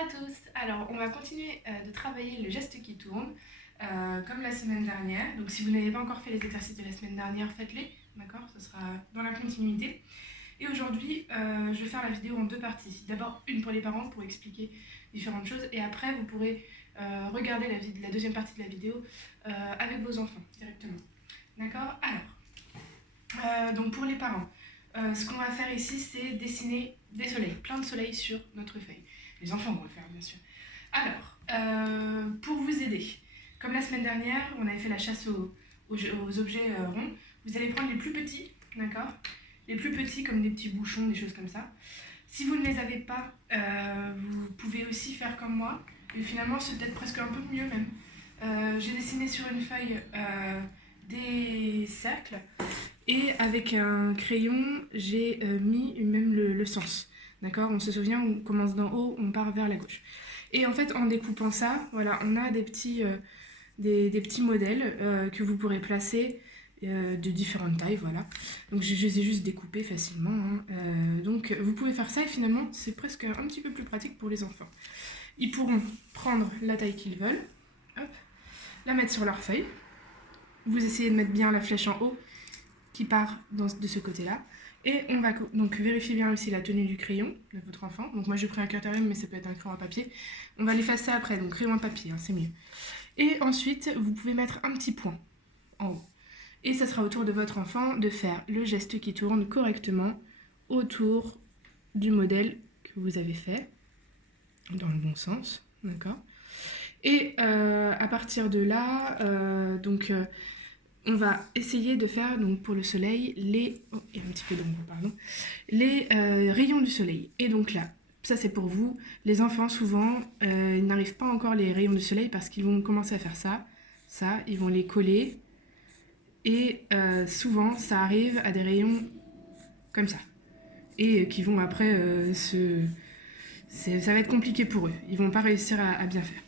à tous. Alors, on va continuer de travailler le geste qui tourne, comme la semaine dernière. Donc, si vous n'avez pas encore fait les exercices de la semaine dernière, faites-les, d'accord? Ce sera dans la continuité. Et aujourd'hui, je vais faire la vidéo en deux parties. D'abord, une pour les parents pour expliquer différentes choses, et après, vous pourrez regarder la deuxième partie de la vidéo avec vos enfants directement. D'accord? Alors, donc pour les parents, ce qu'on va faire ici, c'est dessiner des soleils, plein de soleils sur notre feuille. Les enfants vont le faire, bien sûr. Alors, pour vous aider, comme la semaine dernière, on avait fait la chasse aux objets ronds, vous allez prendre les plus petits, d'accord? Les plus petits comme des petits bouchons, des choses comme ça. Si vous ne les avez pas, vous pouvez aussi faire comme moi, et finalement c'est peut-être presque un peu mieux même. J'ai dessiné sur une feuille des cercles, et avec un crayon, j'ai mis même le sens. D'accord? On se souvient, on commence d'en haut, on part vers la gauche. Et en fait, en découpant ça, voilà, on a des petits modèles que vous pourrez placer de différentes tailles, voilà. Donc je les ai juste découpés facilement. Hein. Donc vous pouvez faire ça et finalement, c'est presque un petit peu plus pratique pour les enfants. Ils pourront prendre la taille qu'ils veulent, hop, la mettre sur leur feuille. Vous essayez de mettre bien la flèche en haut qui part de ce côté-là. Et on va donc vérifier bien aussi la tenue du crayon de votre enfant. Donc moi j'ai pris un Cutterium, mais ça peut être un crayon à papier. On va l'effacer après, donc crayon à papier, hein, c'est mieux. Et ensuite, vous pouvez mettre un petit point en haut. Et ça sera au tour de votre enfant de faire le geste qui tourne correctement autour du modèle que vous avez fait, dans le bon sens, d'accord? Et à partir de là, on va essayer de faire, donc pour le soleil, les rayons du soleil. Et donc là, ça c'est pour vous. Les enfants, souvent, ils n'arrivent pas encore les rayons du soleil parce qu'ils vont commencer à faire ça, ils vont les coller. Et souvent, ça arrive à des rayons comme ça. Et qui vont après ça va être compliqué pour eux. Ils vont pas réussir à bien faire.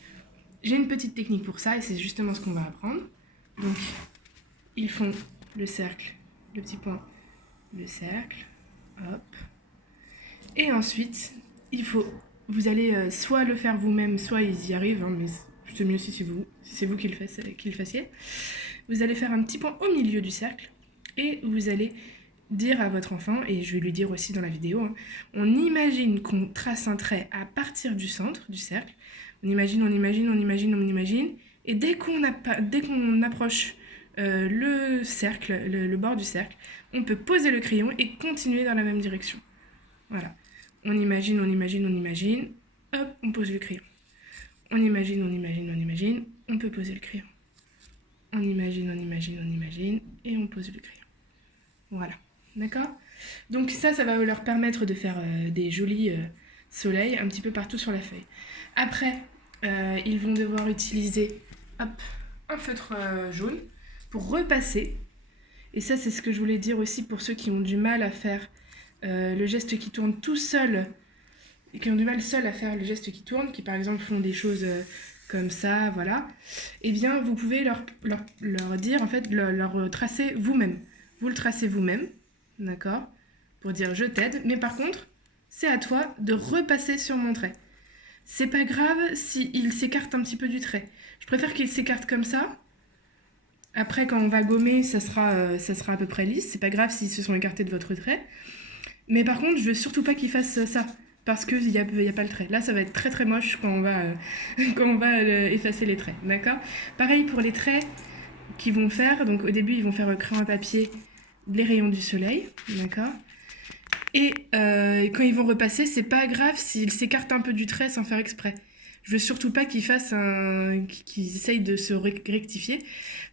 J'ai une petite technique pour ça et c'est justement ce qu'on va apprendre. Donc, ils font le cercle, le petit point, le cercle, hop. Et ensuite, vous allez soit le faire vous-même, soit ils y arrivent, hein, mais c'est mieux si c'est vous qui le fassiez. Vous allez faire un petit point au milieu du cercle et vous allez dire à votre enfant, et je vais lui dire aussi dans la vidéo, hein, on imagine qu'on trace un trait à partir du centre du cercle. On imagine, et dès qu'on approche le cercle, le bord du cercle, on peut poser le crayon et continuer dans la même direction. Voilà. On imagine, hop, on pose le crayon. On imagine, on peut poser le crayon. On imagine, et on pose le crayon. Voilà. D'accord? Donc ça va leur permettre de faire des jolis soleils un petit peu partout sur la feuille. Après, ils vont devoir utiliser un feutre jaune pour repasser. Et ça, c'est ce que je voulais dire aussi pour ceux qui ont du mal à faire le geste qui tourne tout seul, et qui ont du mal seuls à faire le geste qui tourne, qui par exemple font des choses comme ça, voilà. Eh bien, vous pouvez leur dire, en fait, leur tracer vous-même. Vous le tracez vous-même, d'accord? Pour dire je t'aide, mais par contre, c'est à toi de repasser sur mon trait. C'est pas grave s'il s'écarte un petit peu du trait. Je préfère qu'il s'écarte comme ça. Après, quand on va gommer, ça sera à peu près lisse. C'est pas grave s'ils se sont écartés de votre trait. Mais par contre, je veux surtout pas qu'ils fassent ça. Parce qu'il n'y a pas le trait. Là, ça va être très très moche quand on va effacer les traits. D'accord? Pareil pour les traits qu'ils vont faire. Donc au début, ils vont faire crayon à papier les rayons du soleil. D'accord? Et quand ils vont repasser, c'est pas grave s'ils s'écartent un peu du trait sans faire exprès. Je veux surtout pas qu'ils essayent de se rectifier.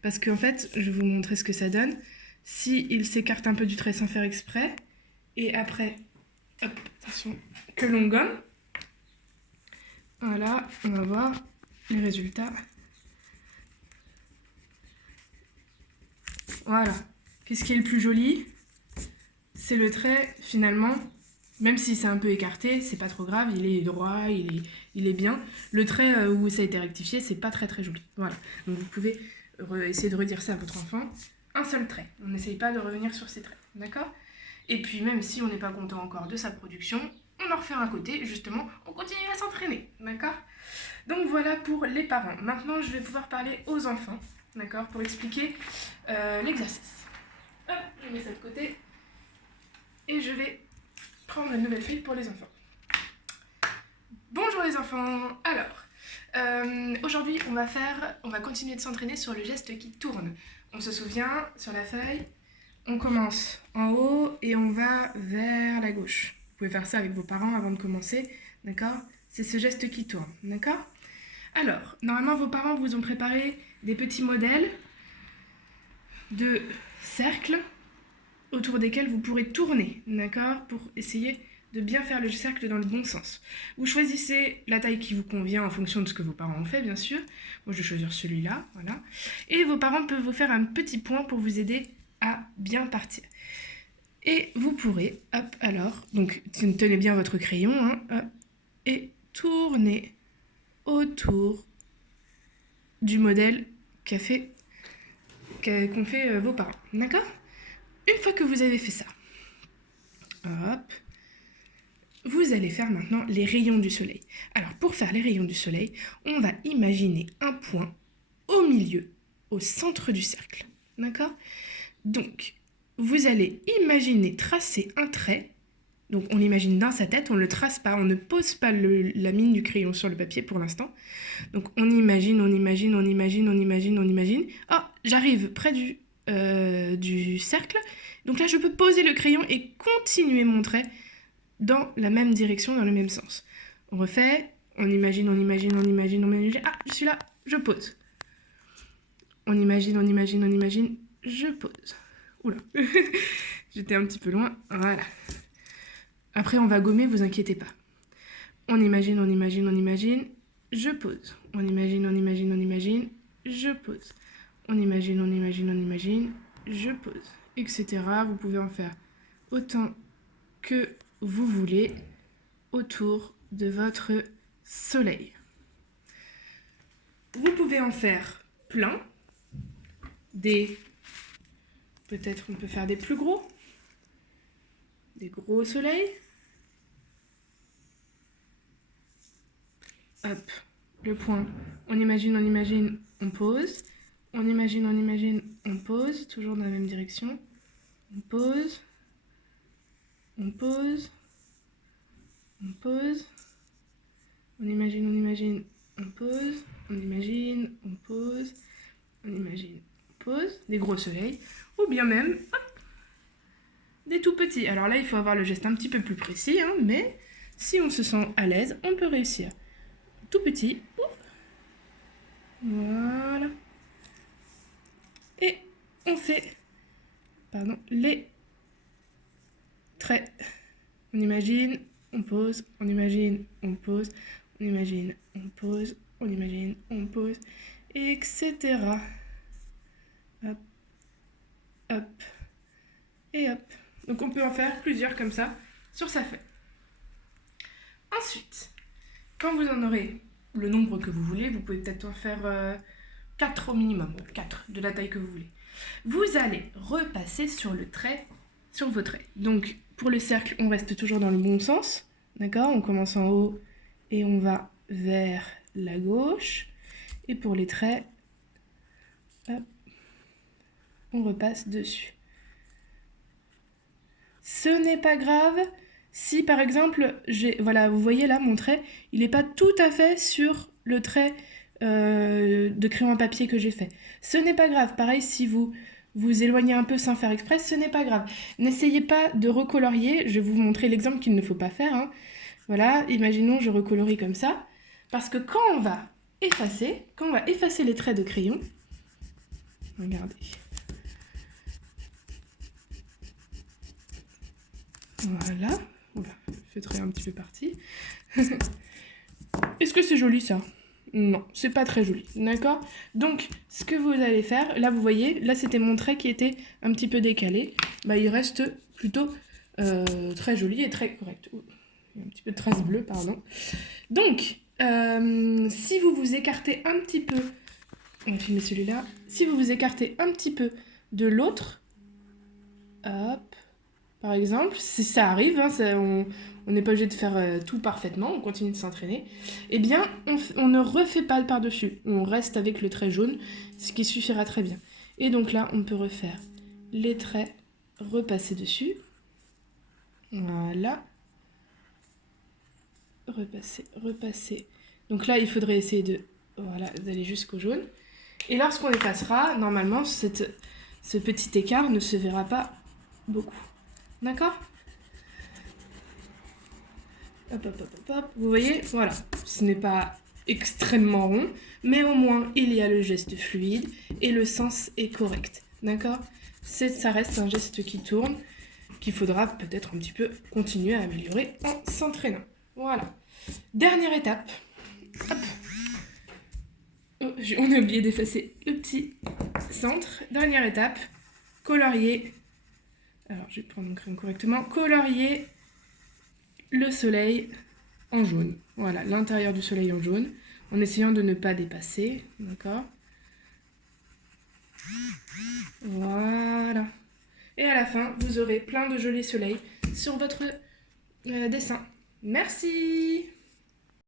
Parce qu'en fait, je vais vous montrer ce que ça donne. S'ils s'écartent un peu du trait sans faire exprès, et après, hop, attention, que l'on gomme, voilà, on va voir les résultats. Voilà. Qu'est-ce qui est le plus joli? C'est le trait, finalement, même si c'est un peu écarté, c'est pas trop grave, il est droit, il est bien. Le trait où ça a été rectifié, c'est pas très très joli. Voilà. Donc vous pouvez essayer de redire ça à votre enfant. Un seul trait. On n'essaye pas de revenir sur ces traits. D'accord? Et puis même si on n'est pas content encore de sa production, on en refait un côté, justement, on continue à s'entraîner. d'accord? Donc voilà pour les parents. Maintenant, je vais pouvoir parler aux enfants, d'accord, pour expliquer l'exercice. Hop, je mets ça de côté et je vais prendre une nouvelle feuille pour les enfants. Bonjour les enfants. Alors, aujourd'hui, on va continuer de s'entraîner sur le geste qui tourne. On se souvient, sur la feuille, on commence en haut et on va vers la gauche. Vous pouvez faire ça avec vos parents avant de commencer, d'accord? C'est ce geste qui tourne, d'accord? Alors, normalement, vos parents vous ont préparé des petits modèles de cercles autour desquels vous pourrez tourner, d'accord? Pour essayer de bien faire le cercle dans le bon sens. Vous choisissez la taille qui vous convient en fonction de ce que vos parents ont fait, bien sûr. Moi, je vais choisir celui-là, voilà. Et vos parents peuvent vous faire un petit point pour vous aider à bien partir. Et vous pourrez, hop, alors, donc tenez bien votre crayon, hein, hop, et tournez autour du modèle qu'ont fait vos parents, d'accord? Une fois que vous avez fait ça, hop, vous allez faire maintenant les rayons du soleil. Alors, pour faire les rayons du soleil, on va imaginer un point au milieu, au centre du cercle, d'accord? Donc, vous allez imaginer tracer un trait. Donc, on l'imagine dans sa tête, on ne le trace pas, on ne pose pas la mine du crayon sur le papier pour l'instant. Donc, on imagine. Oh, j'arrive près du cercle. Donc là, je peux poser le crayon et continuer mon trait dans la même direction, dans le même sens. On refait, on imagine. Ah, je suis là, je pose. On imagine, je pose. Oula, j'étais un petit peu loin, voilà. Après, on va gommer, vous inquiétez pas. On imagine, je pose. On imagine, je pose. On imagine, je pose. Etc. Vous pouvez en faire autant que vous voulez autour de votre soleil. Vous pouvez en faire plein. Peut-être on peut faire des plus gros. Des gros soleils. Hop, le point. On imagine, on pose. On imagine, on pose. Toujours dans la même direction. On pose. On pose. On pose. On imagine, on pose. On imagine, on pose. On imagine, on pose. Des gros soleils. Ou bien même, hop, des tout petits. Alors là, il faut avoir le geste un petit peu plus précis, hein, mais si on se sent à l'aise, on peut réussir. Tout petit. Ouf. Voilà. Et on fait les traits. On imagine, on pose, on imagine, on pose, on imagine, on pose, on imagine, on pose, etc. Hop, hop, et hop. Donc on peut en faire plusieurs comme ça sur sa feuille. Ensuite, quand vous en aurez le nombre que vous voulez, vous pouvez peut-être en faire 4 au minimum, 4 de la taille que vous voulez. Vous allez repasser sur vos traits. Donc pour le cercle, on reste toujours dans le bon sens, d'accord? On commence en haut et on va vers la gauche. Et pour les traits, hop, on repasse dessus. Ce n'est pas grave si par exemple, voilà, vous voyez là mon trait, il n'est pas tout à fait sur le trait de crayon à papier que j'ai fait. Ce n'est pas grave, pareil si vous vous éloignez un peu sans faire exprès, ce n'est pas grave. N'essayez pas de recolorier, je vais vous montrer l'exemple qu'il ne faut pas faire, hein. Voilà, imaginons je recolorie comme ça, parce que quand on va effacer les traits de crayon, regardez. Voilà, oula, le feutre est un petit peu parti. Est-ce que c'est joli ça? Non, c'est pas très joli, d'accord? Donc, ce que vous allez faire, là vous voyez, là c'était mon trait qui était un petit peu décalé. Bah, il reste plutôt très joli et très correct. Ouh, il y a un petit peu de traces bleues, pardon. Donc, si vous vous écartez un petit peu, on va filmer celui-là, si vous vous écartez un petit peu de l'autre, hop, par exemple, si ça arrive, hein, on n'est pas obligé de faire tout parfaitement, on continue de s'entraîner, eh bien, on ne refait pas le par-dessus. On reste avec le trait jaune, ce qui suffira très bien. Et donc là, on peut refaire les traits, repasser dessus. Voilà. Repasser, repasser. Donc là, il faudrait essayer d'aller jusqu'au jaune. Et lorsqu'on effacera, normalement, ce petit écart ne se verra pas beaucoup. D'accord ? Hop, hop, hop, hop, hop. Vous voyez, voilà. Ce n'est pas extrêmement rond, mais au moins, il y a le geste fluide et le sens est correct. D'accord ? Ça reste un geste qui tourne, qu'il faudra peut-être un petit peu continuer à améliorer en s'entraînant. Voilà. Dernière étape. Hop. Oh, on a oublié d'effacer le petit centre. Dernière étape. Colorier. Alors, je vais prendre mon crayon correctement. Colorier le soleil en jaune. Voilà, l'intérieur du soleil en jaune. En essayant de ne pas dépasser. D'accord ? Voilà. Et à la fin, vous aurez plein de jolis soleils sur votre dessin. Merci!